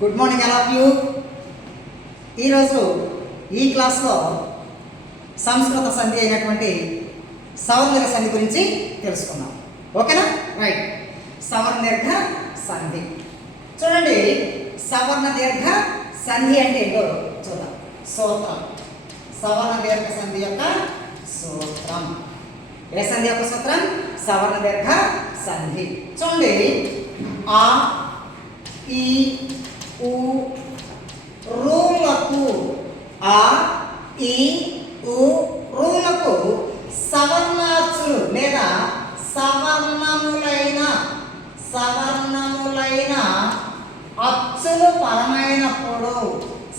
Good morning ఎలా you ఈరోజు ఈ క్లాస్లో సంస్కృత సంధి అయినటువంటి సవర్ణిక సంధి గురించి తెలుసుకుందాం. ఓకేనా? రైట్ సవర్ణీర్ఘ సంధి. చూడండి సవర్ణ దీర్ఘ సంధి అంటే ఏంటో చూద్దాం. సూత్రం. సవర్ణ దీర్ఘ సంధి యొక్క సూత్రం. ఏ సంధి యొక్క సూత్రం? సవర్ణ దీర్ఘ సంధి. చూడండి ఆ ఈ ఉ రూలకు ఆ ఈ ఉ రూలకు సవర్ణాచులు లేదా సవర్ణములైన సవర్ణములైన అచ్చులు పరమైనప్పుడు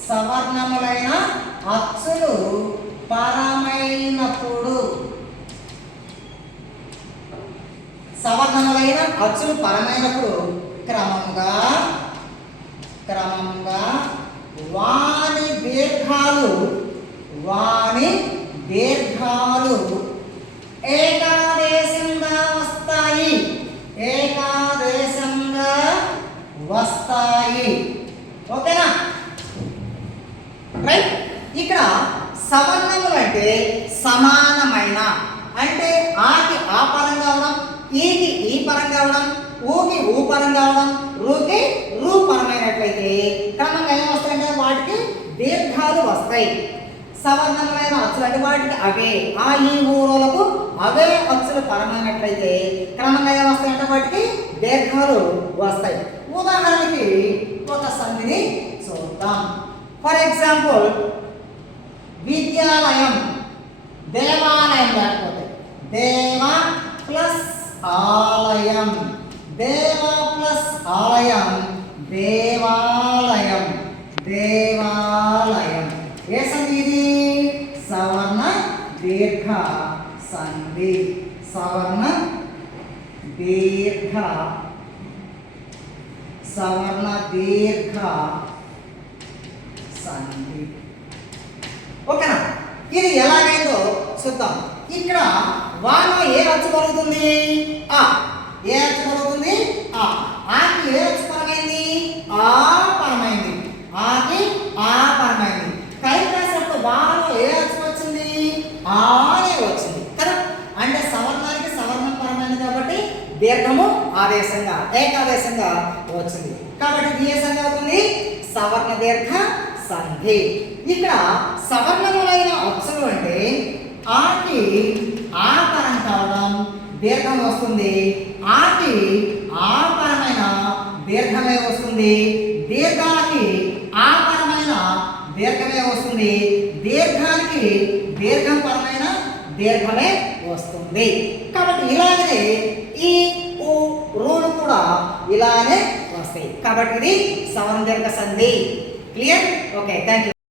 సవర్ణములైన అచ్చులు పరమైనప్పుడు సవర్ణములైన అచ్చులు పరమైనప్పుడు క్రమంగా క్రమంగా వాని దీర్ఘాలు వాని దీర్ఘాలు ఏకాదేశంగా వస్తాయి. ఏకాదేశంగా వస్తాయి. ఓకేనా? రైట్? ఇక్కడ సవర్ణములు అంటే సమానమైన. అంటే ఆకి ఆ పరంగా అవడం ఈకి ఈ పరంగా అవడం ఊకి ఊ పరంగా అవడం రూకి రూ పరమైనట్లయితే క్రమంగా ఏం వాటికి దీర్ఘాలు వస్తాయి. సవర్ణములైన అచ్చులు అంటే వాటికి అవే. ఆ ఈ ఊరులకు అవే అచ్చులు పరమైనట్లయితే క్రమంగా ఏమొస్తాయంటే వాటికి దీర్ఘాలు వస్తాయి. ఉదాహరణకి ఒక సంధిని చూద్దాం. ఫర్ ఎగ్జాంపుల్ విద్యాలయం దేవాలయం లేకపోతే దేవ ప్లస్ ఆలయం. దేవ ప్లస్ ఆలయం దేవాలయం దేవాలయం. ఏ సంధి ఇది సవర్ణ దీర్ఘ సంధి. సవర్ణ దీర్ఘ సవర్ణ దీర్ఘ సంధి. ఓకేనా? ఇది ఎలాగైందో చూద్దాం. ఇక్కడ వాన ఏ అచ్చు కలుగుతుంది ఆ. ఏ అచ్చు కలుగుతుంది ఆ. ఆకి ఏ అచ్చు పరమైంది ఆ పరమైంది ఆకి ఆ పరమైంది కలిపేసినప్పుడు వానలో ఏ అచ్చు వచ్చింది ఆనే వచ్చింది. కదా? అంటే సవర్ణానికి సవర్ణం పరమైనది కాబట్టి దీర్ఘము ఆదేశంగా ఏకాదేశంగా వచ్చింది. కాబట్టి ఇది ఏ సంధి అవుతుంది సవర్ణ దీర్ఘ సంధి. ఇక్కడ సవర్ణములైన అక్షరం అంటే ఆకి ఆపరం కావడం దీర్ఘం వస్తుంది. ఆకి ఆపరమైన దీర్ఘమే వస్తుంది. దీర్ఘ ఆ పరమైన దీర్ఘమే వస్తుంది దీర్ఘానికి దీర్ఘం పరమైన దీర్ఘమే వస్తుంది. కాబట్టి ఇలాగనే ఈ ఊ రూలు కూడా ఇలానే వస్తాయి. కాబట్టి ఇది సవర్ణ దీర్ఘ సంధి. Clear okay thank you